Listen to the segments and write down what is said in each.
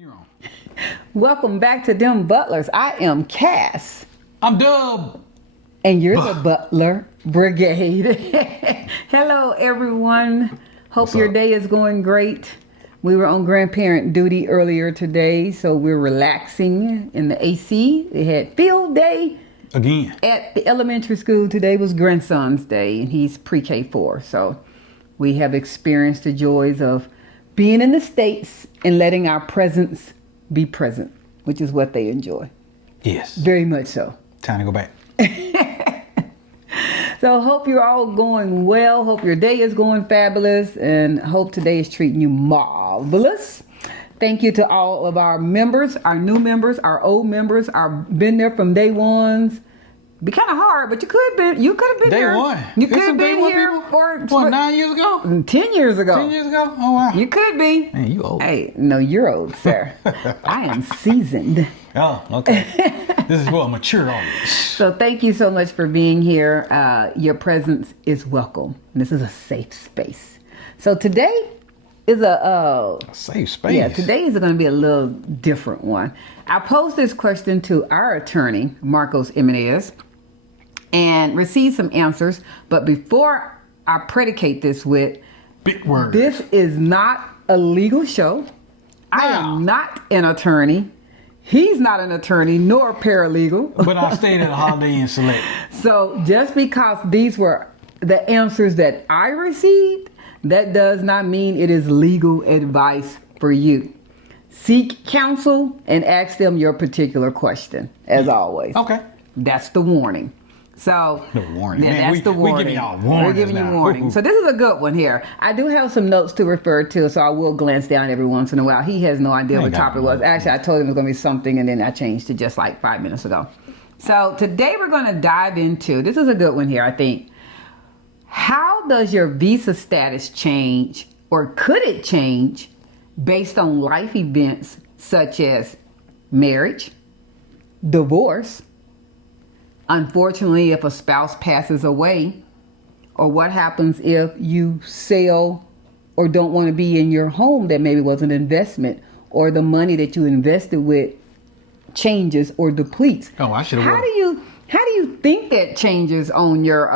You're on. Welcome back to DemButlers. I am Cass. I'm Dub. And you're the Butler Brigade. Hello, everyone. Hope What's your up? day is going great. We were on grandparent duty earlier today, so we're relaxing in the AC. They had field day Again. at the elementary school. Today was grandson's day, and he's pre-K4. So we have experienced the joys of being in the States and letting our presence be present, which is what they enjoy. Yes. Very much so. Time to go back. So hope you're all going well. Hope your day is going fabulous, and hope today is treating you marvelous. Thank you to all of our members, our new members, our old members, our been there from day ones. Be kind of hard, but you could have been Day here. one. You There's could have some day been one here people? for What, 9 years ago? 10 years ago. 10 years ago? Oh, wow. You could be. Man, you old. Hey, no, you're old, sir. I am seasoned. Oh, okay. This is for a mature audience. So thank you so much for being here. Your presence is welcome. This is a safe space. So today is a Safe space. yeah. Today is going to be a little different one. I posed this question to our attorney, Marcos Jimenez, and received some answers. But before I predicate this with, Big word. this is not a legal show. I Wow. am not an attorney. He's not an attorney nor a paralegal. But I stayed at a Holiday Inn Select. So just because these were the answers that I received, that does not mean it is legal advice for you. Seek counsel and ask them your particular question, as always. Okay. That's the warning. So The warning. Yeah, Man, that's the warning. we giving y'all warnings We're giving you now. warning. Ooh. So this is a good one here. I do have some notes to refer to, so I will glance down every once in a while. He has no idea I what ain't got topic it no was. notes. Actually, I told him it was going to be something, and then I changed it just like 5 minutes ago. So today we're going to dive into, this is a good one here, I think. How does your visa status change, or could it change, based on life events such as marriage, divorce, unfortunately if a spouse passes away, or what happens if you sell or don't want to be in your home that maybe was an investment, or the money that you invested with changes or depletes. Oh, I should have How do you think that changes on your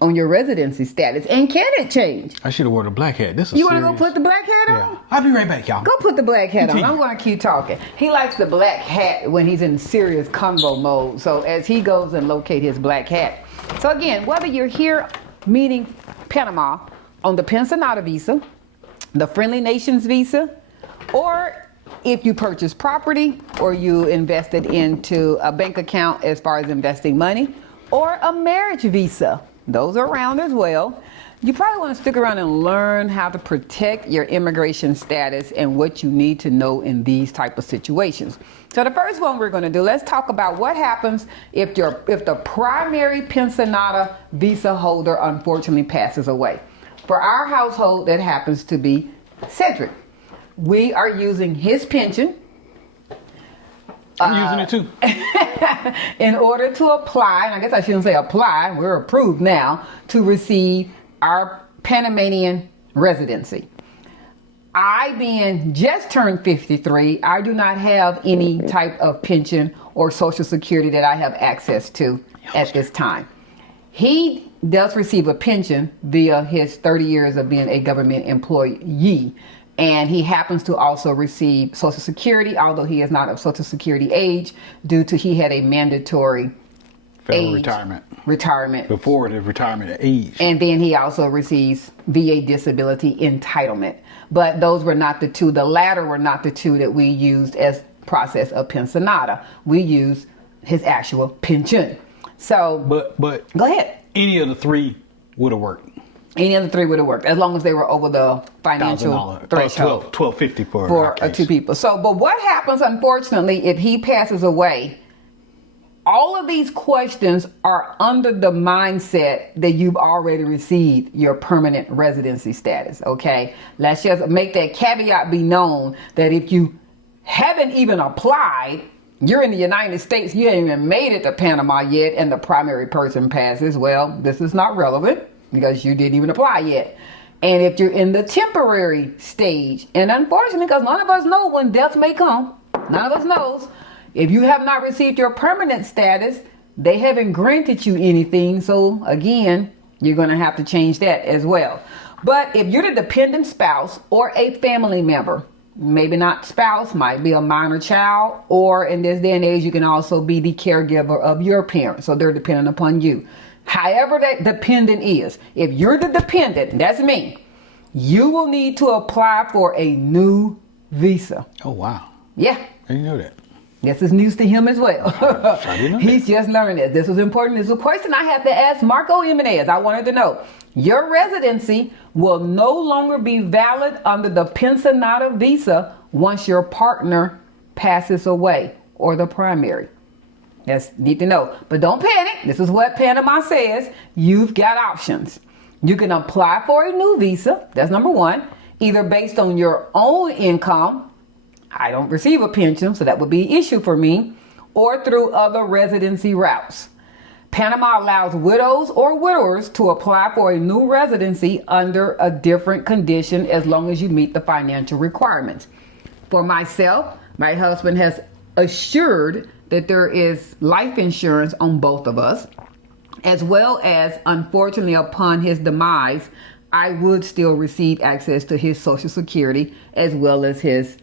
residency status, and can it change? I should have worn a black hat. This is You want to go serious. put the black hat on? Yeah. I'll be right back, y'all. Go put the black hat on. Continue. I'm going to keep talking. He likes the black hat when he's in serious convo mode. So as he goes and locate his black hat. So again, whether you're here meeting Panama on the Pensionado visa, the Friendly Nations visa, or if you purchase property or you invested into a bank account as far as investing money, or a marriage visa, those are around as well. You probably want to stick around and learn how to protect your immigration status and what you need to know in these type of situations. So the first one we're going to do, let's talk about what happens if the primary Pensionado visa holder unfortunately passes away. For our household, that happens to be Cedric. We are using his pension I'm using it too. in order to apply, and I guess I shouldn't say apply, we're approved now, to receive our Panamanian residency. I being just turned 53, I do not have any type of pension or social security that I have access to at this time. He does receive a pension via his 30 years of being a government employee. And he happens to also receive Social Security, although he is not of Social Security age, due to he had a mandatory Federal age retirement. Before the retirement age. And then he also receives VA disability entitlement. But those were not the two. The latter were not the two that we used as process of Pensionado. We used his actual pension. So, But go ahead. any of the three would have worked. Any of the three would have worked as long as they were over the financial $1,000. threshold. $12.50 for our case. Two people. So, but what happens, unfortunately, if he passes away? All of these questions are under the mindset that you've already received your permanent residency status, okay? Let's just make that caveat be known that if you haven't even applied, you're in the United States, you haven't even made it to Panama yet, and the primary person passes, well, this is not relevant because you didn't even apply yet. And if you're in the temporary stage, and unfortunately, because none of us know when death may come, none of us knows, if you have not received your permanent status, they haven't granted you anything. So again, you're going to have to change that as well. But if you're the dependent spouse or a family member, maybe not spouse, might be a minor child, or in this day and age, you can also be the caregiver of your parents. So they're dependent upon you. However that dependent is, if you're the dependent, that's me, you will need to apply for a new visa. Oh, wow. Yeah. I didn't know that. This is news to him as well. I didn't know He's just learning this. This was important. This is a question I had to ask Marco Jimenez. I wanted to know, your residency will no longer be valid under the Pensionado visa once your partner passes away or the primary. That's need to know. But don't panic. This is what Panama says. You've got options. You can apply for a new visa. That's number one. Either based on your own income. I don't receive a pension, so that would be an issue for me. Or through other residency routes. Panama allows widows or widowers to apply for a new residency under a different condition as long as you meet the financial requirements. For myself, my husband has assured that there is life insurance on both of us, as well as, unfortunately, upon his demise, I would still receive access to his Social Security as well as his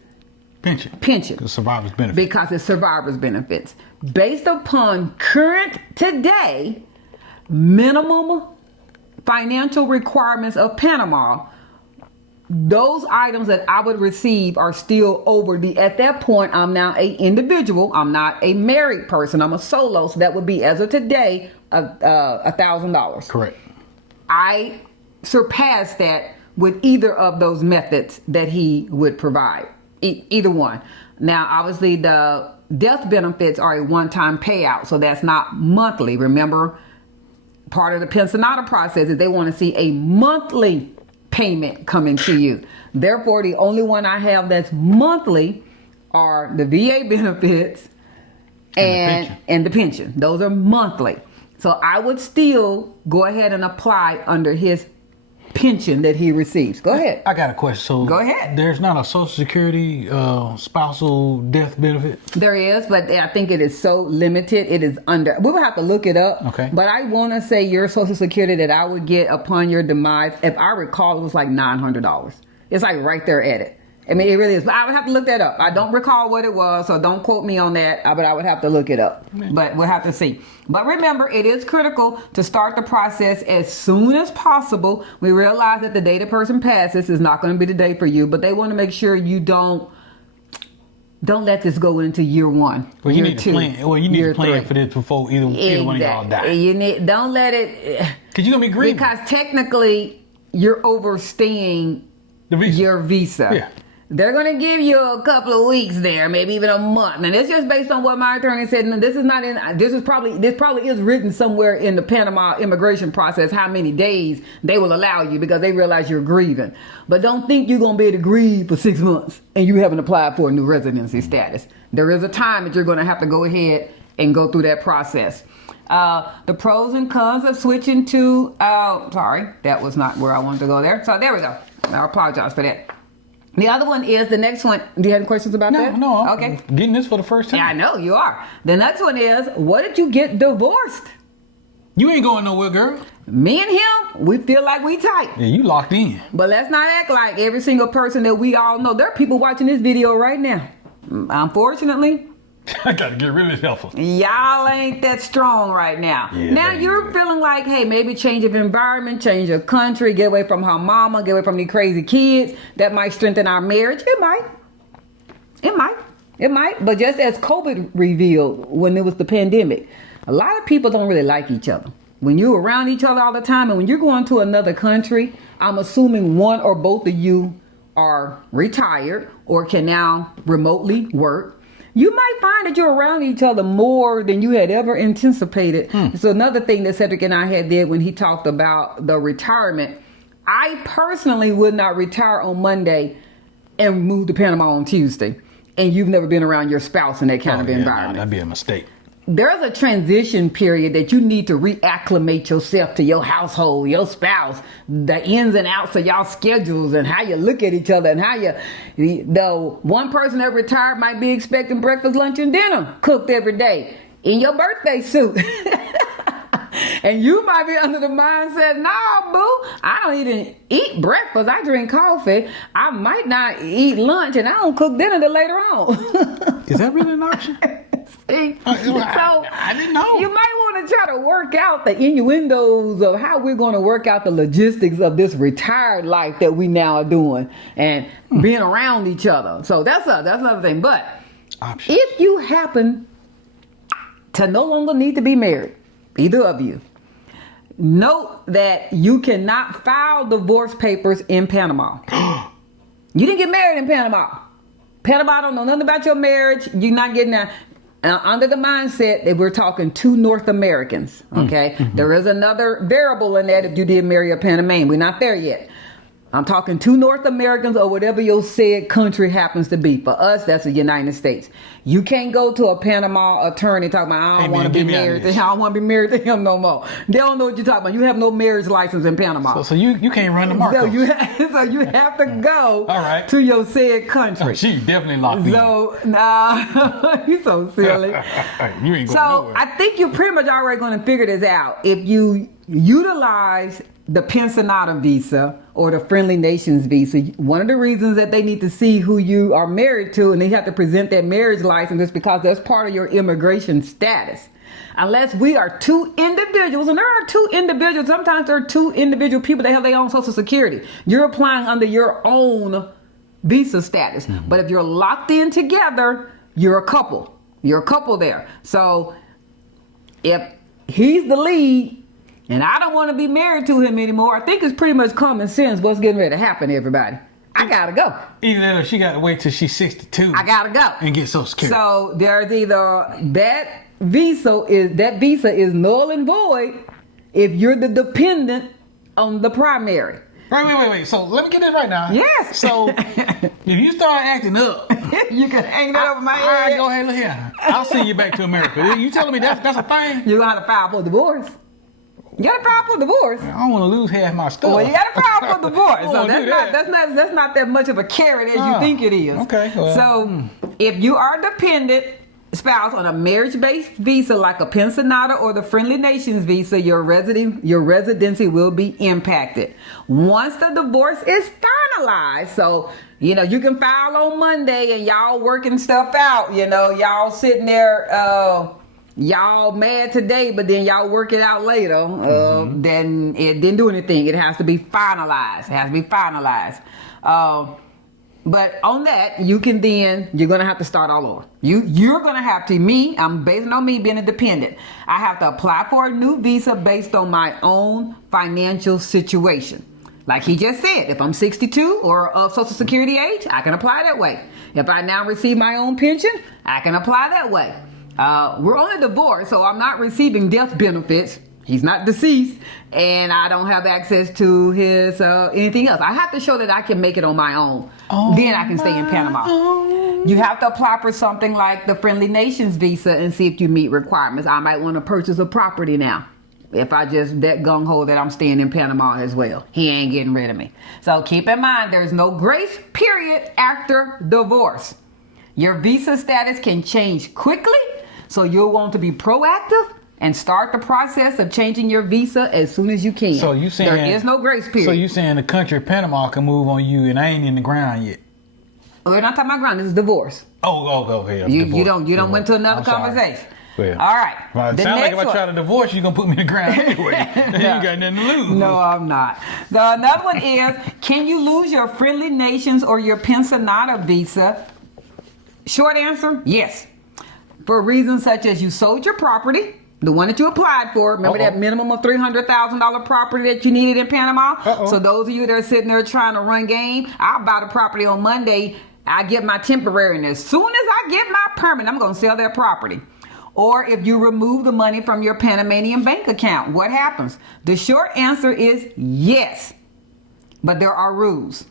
pension. The survivor's benefits. Because it's survivor's benefits. Based upon current today minimum financial requirements of Panama, those items that I would receive are still over the, at that point, I'm now a individual. I'm not a married person. I'm a solo. So that would be, as of today, $1,000. Correct. I surpassed that with either of those methods that he would provide. Either one. Now, obviously, the death benefits are a one-time payout. So that's not monthly. Remember, part of the Pensionado process is they want to see a monthly payment coming to you. Therefore, the only one I have that's monthly are the VA benefits and the pension. Those are monthly. So I would still go ahead and apply under his pension that he receives. Go ahead. I got a question. So go ahead. There's not a Social Security spousal death benefit? There is, but I think it is so limited. It is under. We will have to look it up. Okay. But I want to say your Social Security that I would get upon your demise, if I recall, it was like $900. It's like right there at it. I mean, it really is. But I would have to look that up. I don't recall what it was, so don't quote me on that. But I would have to look it up. But we'll have to see. But remember, it is critical to start the process as soon as possible. We realize that the day the person passes is not going to be the day for you, but they want to make sure you don't let this go into year one. Well, you need two, to plan. Well, you need to plan three. for this before either one of y'all die. Don't let it. Because you're gonna be grieving. Because technically, you're overstaying your visa. Yeah. They're going to give you a couple of weeks there, maybe even a month. And it's just based on what my attorney said. And this probably is written somewhere in the Panama immigration process, how many days they will allow you because they realize you're grieving. But don't think you're going to be able to grieve for 6 months and you haven't applied for a new residency status. There is a time that you're going to have to go ahead and go through that process. The pros and cons of switching to, sorry, that was not where I wanted to go there. So there we go. I apologize for that. The other one is the next one. Do you have any questions about that? No. Okay. I'm getting this for the first time. Yeah, I know you are. The next one is, what if you get divorced? You ain't going nowhere, girl. Me and him, we feel like we tight. Yeah, you locked in. But let's not act like every single person that we all know. There are people watching this video right now. Unfortunately, I got to get rid of this heifer. y'all ain't that strong right now. Yeah, now baby. you're feeling like, hey, maybe change of environment, change of country, get away from her mama, get away from these crazy kids. That might strengthen our marriage. It might. But just as COVID revealed when it was the pandemic, a lot of people don't really like each other. When you're around each other all the time and when you're going to another country, I'm assuming one or both of you are retired or can now remotely work. You might find that you're around each other more than you had ever anticipated. So another thing that Cedric and I had did when he talked about the retirement, I personally would not retire on Monday and move to Panama on Tuesday. And you've never been around your spouse in that kind of environment. That'd be a mistake. there's a transition period that you need to reacclimate yourself to your household, your spouse, the ins and outs of y'all schedules and how you look at each other and how the one person that retired might be expecting breakfast, lunch, and dinner cooked every day in your birthday suit. And you might be under the mindset, nah, boo, I don't even eat breakfast. I drink coffee. I might not eat lunch, and I don't cook dinner till later on. Is that really an option? See? I didn't know. You might want to try to work out the innuendos of how we're going to work out the logistics of this retired life that we now are doing and being around each other. So that's another thing. But Options. if you happen to no longer need to be married, either of you, note that you cannot file divorce papers in Panama. You didn't get married in Panama. Panama don't know nothing about your marriage. You're not getting that. Under the mindset that we're talking two North Americans, okay? Mm-hmm. There is another variable in that if you did marry a Panamanian. We're not there yet. I'm talking two North Americans or whatever your said country happens to be. For us, that's the United States. You can't go to a Panama attorney talking about, I don't want to be married to him. I don't want to be married to him no more. They don't know what you're talking about. You have no marriage license in Panama. So you can't run the market. So you have to go to your said country. Oh, she definitely locked in. So, nah, you're so silly. You ain't going nowhere. I think you're pretty much already going to figure this out. If you utilize the Pensionado visa or the Friendly Nations visa, one of the reasons that they need to see who you are married to and they have to present that marriage license is because that's part of your immigration status. Unless we are two individuals, and there are two individuals, sometimes there are two individual people that have their own social security. You're applying under your own visa status. Mm-hmm. But if you're locked in together, you're a couple. You're a couple there. So if he's the lead, and I don't want to be married to him anymore, I think it's pretty much common sense what's getting ready to happen, everybody. I gotta go. Either that or she gotta wait till she's 62. I gotta go. And get Social Security. So there's either that visa is null and void if you're the dependent on the primary. Wait. So let me get this right now. Yes. So if you start acting up, you can hang that over my head. All right, go ahead, look here. I'll send you back to America. You telling me that's a thing? You're gonna have to file for divorce. You got to file for divorce. I don't want to lose half my stuff. Well, you got to file for divorce. So that's not that much of a carrot as you think it is. Okay. Well, so if you are a dependent spouse on a marriage-based visa like a Pensionado or the Friendly Nations visa, your residency will be impacted. Once the divorce is finalized, so you can file on Monday and y'all working stuff out. Y'all sitting there. Y'all mad today, but then y'all work it out later. Then it didn't do anything. It has to be finalized. But on that, you're going to have to start all over. You're going to have to, I'm basing on me being a dependent. I have to apply for a new visa based on my own financial situation. Like he just said, if I'm 62 or of Social Security age, I can apply that way. If I now receive my own pension, I can apply that way. We're on a divorce, so I'm not receiving death benefits. He's not deceased, and I don't have access to his anything else. I have to show that I can make it on my own. Then I can stay in Panama. You have to apply for something like the Friendly Nations visa and see if you meet requirements. I might want to purchase a property now. If I just that gung-ho that I'm staying in Panama as well. He ain't getting rid of me. So keep in mind, there's no grace period after divorce. Your visa status can change quickly. So you'll want to be proactive and start the process of changing your visa as soon as you can. So you saying there is no grace period. So you saying the country of Panama can move on you and I ain't in the ground yet? We're not talking about ground. This is divorce. Okay. You don't went to another conversation. Well, all right. Well, it sounds like if I try to divorce, you're gonna put me in the ground anyway. You ain't got nothing to lose. No, I'm not. So another one is, can you lose your Friendly Nations or your Pensionado visa? Short answer, yes. For reasons such as you sold your property, the one that you applied for. Remember that minimum of $300,000 property that you needed in Panama? So those of you that are sitting there trying to run game, I'll buy the property on Monday. I get my temporary, and as soon as I get my permit, I'm going to sell that property. Or if you remove the money from your Panamanian bank account, what happens? The short answer is yes. But there are rules.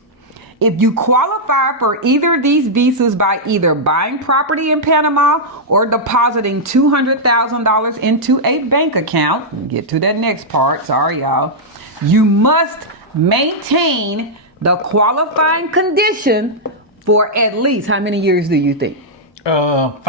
If you qualify for either of these visas by either buying property in Panama or depositing $200,000 into a bank account, we'll get to that next part, sorry y'all, you must maintain the qualifying condition for at least, how many years do you think? 5.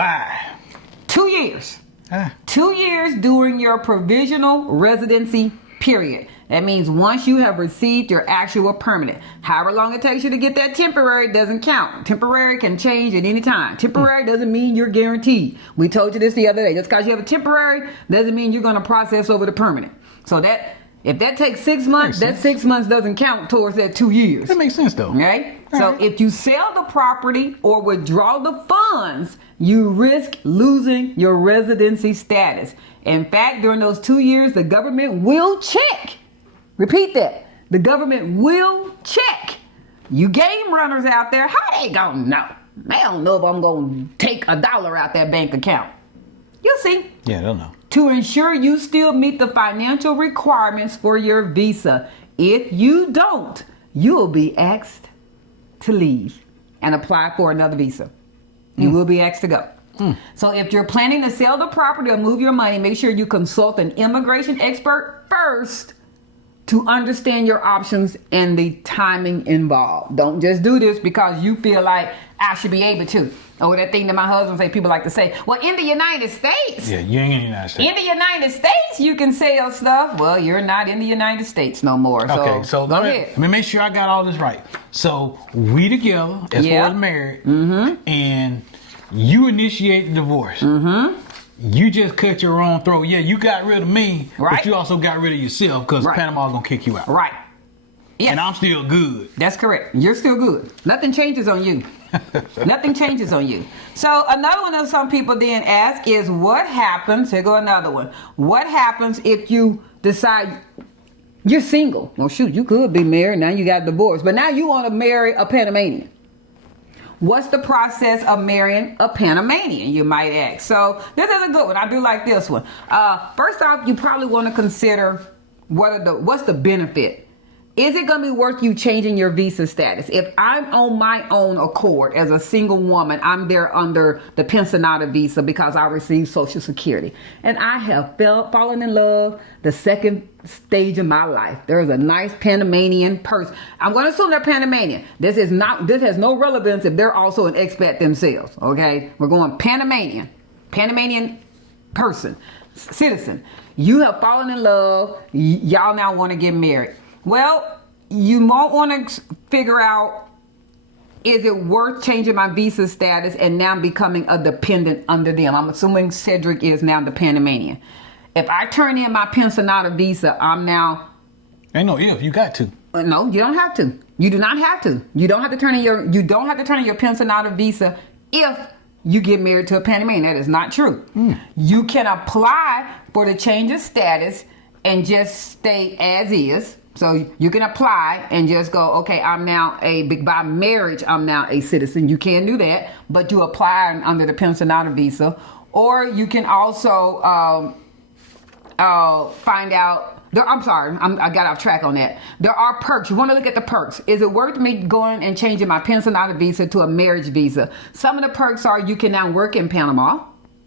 2 years. Ah. 2 years during your provisional residency period. That means once you have received your actual permanent. However long it takes you to get that temporary doesn't count. Temporary can change at any time. Temporary doesn't mean you're guaranteed. We told you this the other day. Just because you have a temporary doesn't mean you're going to process over the permanent. So that if that takes 6 months, that 6 months doesn't count towards that 2 years. That makes sense though. Right? So if you sell the property or withdraw the funds, you risk losing your residency status. In fact, during those 2 years, the government will check. Repeat that. The government will check. You game runners out there, how they gonna know? They don't know if I'm gonna take $1 out that bank account. You'll see. Yeah, they'll know. To ensure you still meet the financial requirements for your visa. If you don't, you will be asked to leave and apply for another visa. You will be asked to go. So if you're planning to sell the property or move your money, make sure you consult an immigration expert first to understand your options and the timing involved. Don't just do this because you feel like I should be able to. Or that thing that my husband say, people like to say, well, in the United States. Yeah, you ain't in the United States. In the United States, you can sell stuff. Well, you're not in the United States no more. Okay, so go let ahead. me make sure I got all this right. So we together as far as married, and you initiate the divorce. You just cut your own throat. Yeah, you got rid of me, Right. but you also got rid of yourself because Panama's gonna kick you out. Right. Yes. And I'm still good. That's correct. You're still good. Nothing changes on you. Nothing changes on you. So another one that some people then ask is what happens, here go another one. What happens if you decide you're single? Well, shoot, you could be married. Now you got divorced. But now you want to marry a Panamanian. What's the process of marrying a Panamanian, you might ask? So this is a good one. I do like this one. First off, you probably want to consider what's the benefit. Is it going to be worth you changing your visa status? If I'm on my own accord as a single woman, I'm there under the Pensionado visa because I received Social Security. And I have fallen in love the second stage of my life. There is a nice Panamanian person. I'm going to assume they're Panamanian. This has no relevance if they're also an expat themselves. Okay? We're going Panamanian person, citizen. You have fallen in love. Y'all now want to get married. Well, you might want to figure out, is it worth changing my visa status and now becoming a dependent under them? I'm assuming Cedric is now the Panamanian. If I turn in my Pensionado visa, I'm now... Ain't no if, you got to. No, you don't have to. You do not have to. You don't have to turn in your Pensionado visa if you get married to a Panamanian. That is not true. You can apply for the change of status and just stay as is. So you can apply and just go, okay, by marriage, I'm now a citizen. You can do that, but you apply under the Pensionado visa. Or you can also find out, I got off track on that. There are perks. You want to look at the perks. Is it worth me going and changing my Pensionado visa to a marriage visa? Some of the perks are you can now work in Panama.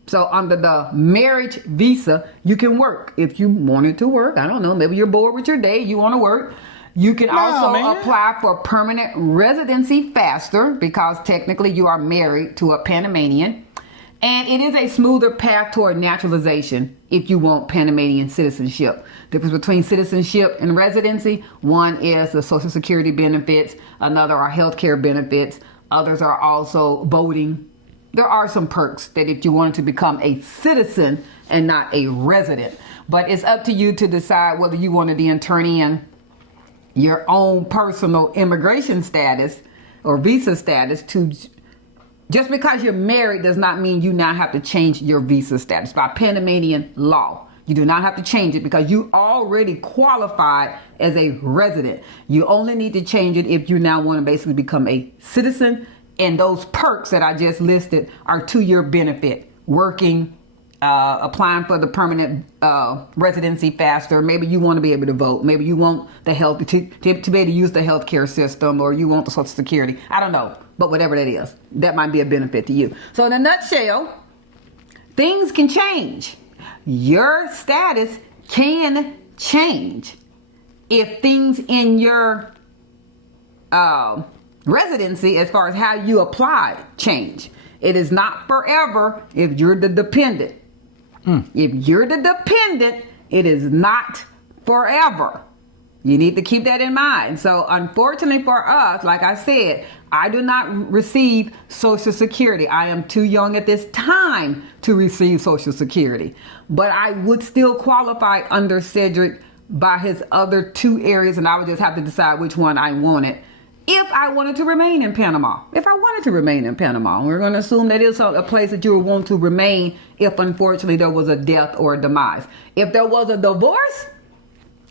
So under the marriage visa, you can work if you wanted to work. I don't know, maybe you're bored with your day, you want to work. You can apply for permanent residency faster because technically you are married to a Panamanian. And it is a smoother path toward naturalization if you want Panamanian citizenship. The difference between citizenship and residency, one is the Social Security benefits, another are healthcare benefits, others are also voting. There are some perks that if you wanted to become a citizen and not a resident. But it's up to you to decide whether you want to then turn in your own personal immigration status or visa status to... Just because you're married does not mean you now have to change your visa status. By Panamanian law, you do not have to change it because you already qualified as a resident. You only need to change it if you now want to basically become a citizen. And those perks that I just listed are to your benefit. Working, applying for the permanent residency faster. Maybe you want to be able to vote. Maybe you want the health to be able to use the healthcare system, or you want the Social Security. I don't know, but whatever that is, that might be a benefit to you. So in a nutshell, things can change. Your status can change if things in your residency, as far as how you apply, change. It is not forever if you're the dependent. If you're the dependent, it is not forever. You need to keep that in mind. So unfortunately for us, like I said, I do not receive Social Security. I am too young at this time to receive Social Security. But I would still qualify under Cedric by his other 2 areas, and I would just have to decide which one I wanted. If I wanted to remain in Panama. If I wanted to remain in Panama. We're going to assume that it's a place that you would want to remain if unfortunately there was a death or a demise. If there was a divorce,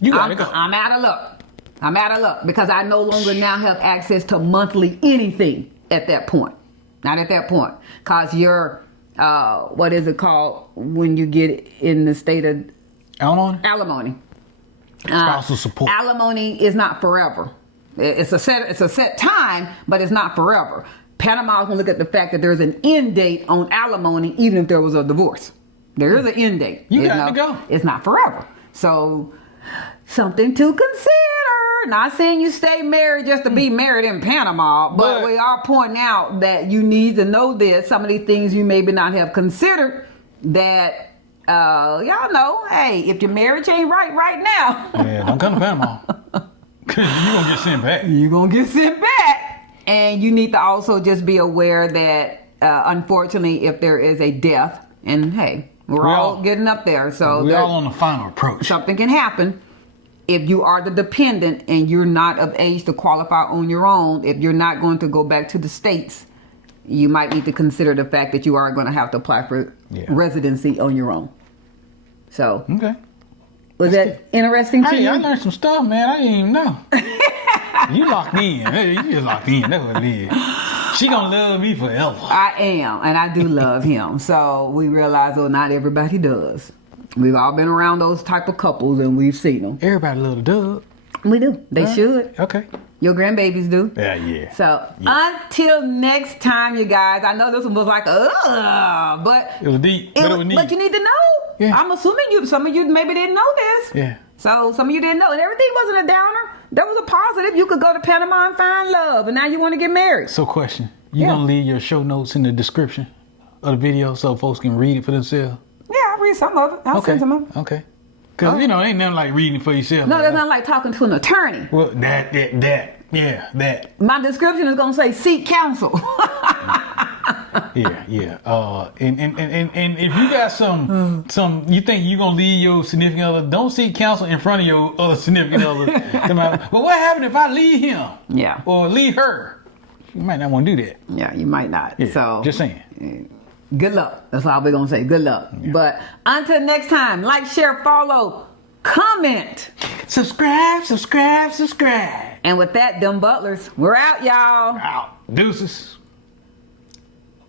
you gotta go. I'm out of luck. I'm out of luck because I no longer now have access to monthly anything at that point. Not at that point. Because your, what is it called when you get in the state of... Alimony? Alimony. Spousal support. Alimony is not forever. It's a set time, but it's not forever. Panama is going to look at the fact that there's an end date on alimony, even if there was a divorce. There is an end date. You got to go. It's not forever. So, something to consider. Not saying you stay married just to be married in Panama, but we are pointing out that you need to know this. Some of these things you maybe not have considered that, y'all know, hey, if your marriage ain't right now. Yeah, don't come to Panama. You're going to get sent back. You're going to get sent back. And you need to also just be aware that, unfortunately, if there is a death, and hey, we're all getting up there. So we're all on the final approach. Something can happen. If you are the dependent and you're not of age to qualify on your own, if you're not going to go back to the States, you might need to consider the fact that you are going to have to apply for residency on your own. So. Okay. Was that interesting to you? Hey, I learned some stuff, man. I didn't even know. You locked in. Hey, you just locked in. That's what it is. She gonna love me forever. I am, and I do love him. So we realize, not everybody does. We've all been around those type of couples, and we've seen them. Everybody love the dub. We do. They should. Okay. Your grandbabies do. Yeah. So until next time, you guys. I know this one was like, but it was deep. But it was neat. But you need to know. Yeah. I'm assuming some of you maybe didn't know this. Yeah. So some of you didn't know, and everything wasn't a downer. There was a positive. You could go to Panama and find love, and now you want to get married. So, question: you gonna leave your show notes in the description of the video so folks can read it for themselves? Yeah, I'll read some of it. I'll send some of it. Okay. Because, ain't nothing like reading for yourself. No, there's nothing like talking to an attorney. Well, that. My description is going to say seek counsel. Yeah. And if you got some, you think you're going to leave your significant other, don't seek counsel in front of your other significant other. But what happened if I leave him? Yeah. Or leave her? You might not want to do that. Yeah, you might not. Yeah, so just saying. Good luck. That's all we're going to say. Good luck. Yeah. But until next time, like, share, follow, comment. Subscribe. And with that, DemButlers, we're out, y'all. Out. Deuces.